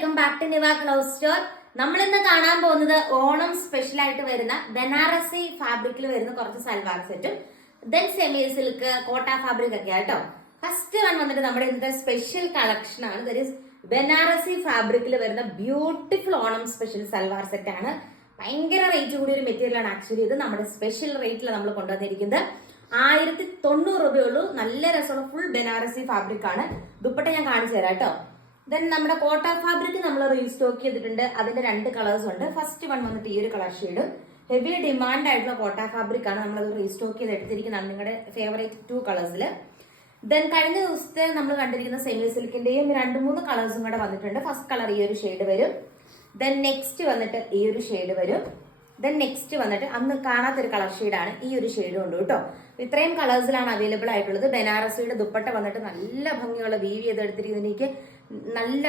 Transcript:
Welcome back to Niva cloth store. നമ്മൾ ഇന്ന് കാണാൻ പോകുന്നത് ഓണം സ്പെഷ്യൽ ആയിട്ട് വരുന്ന ബനാറസി ഫാബ്രിക്കിൽ വരുന്ന കുറച്ച് സൽവാർ സെറ്റും ദെൻ സെമി സിൽക്ക് കോട്ട ഫാബ്രിക് ഒക്കെ ആട്ടോ. ഫസ്റ്റ് വൺ വന്നിട്ട് നമ്മുടെ ഇന്നത്തെ സ്പെഷ്യൽ കളക്ഷൻ ആണ്. ദറ്റ് ഈസ് ബനാറസി ഫാബ്രിക്കിൽ വരുന്ന beautiful Onam special salwar set ആണ്. ഭയങ്കര റേറ്റ് കൂടിയ ഒരു മെറ്റീരിയൽ ആണ് ആക്ച്വലി. ഇത് നമ്മുടെ സ്പെഷ്യൽ റേറ്റിൽ നമ്മൾ കൊണ്ടുവന്നിരിക്കുന്നത് 1090 രൂപയുള്ളൂ. നല്ല രസമുള്ള ഫുൾ ബനാറസി ഫാബ്രിക് ആണ്. ദുപ്പട്ട ഞാൻ കാണിച്ചു തരാം കേട്ടോ. ദെൻ നമ്മുടെ കോട്ട ഫാബ്രിക് നമ്മൾ റീസ്റ്റോക്ക് ചെയ്തിട്ടുണ്ട്. അതിന്റെ 2 കളേഴ്സ് ഉണ്ട്. ഫസ്റ്റ് വൺ വന്നിട്ട് ഈ ഒരു കളർ ഷെയ്ഡ് ഹെവി ഡിമാൻഡ് ആയിട്ടുള്ള കോട്ട ഫാബ്രിക് ആണ്. നമ്മളത് റീസ്റ്റോക്ക് ചെയ്ത് എടുത്തിരിക്കുന്നതാണ് നിങ്ങളുടെ ഫേവറേറ്റ് 2 കളേഴ്സിൽ. ദെൻ കഴിഞ്ഞ ദിവസത്തെ നമ്മൾ കണ്ടിരിക്കുന്ന സെമി സിൽക്കിന്റെയും 2-3 കളേഴ്സും കൂടെ വന്നിട്ടുണ്ട്. ഫസ്റ്റ് കളർ ഈ ഒരു ഷെയ്ഡ് വരും. ദെൻ നെക്സ്റ്റ് വന്നിട്ട് ഈ ഒരു ഷെയ്ഡ് വരും. ദെൻ നെക്സ്റ്റ് വന്നിട്ട് അന്ന് കാണാത്തൊരു കളർ ഷെയ്ഡാണ് ഈ ഒരു ഷെയ്ഡും ഉണ്ട് കേട്ടോ. ഇത്രയും കളേഴ്സിലാണ് അവൈലബിൾ ആയിട്ടുള്ളത്. ബനാറസിയുടെ ദുപ്പട്ട വന്നിട്ട് നല്ല ഭംഗിയുള്ള വീവ് ചെയ്തെടുത്തിരിക്കുന്നതിലേക്ക് നല്ല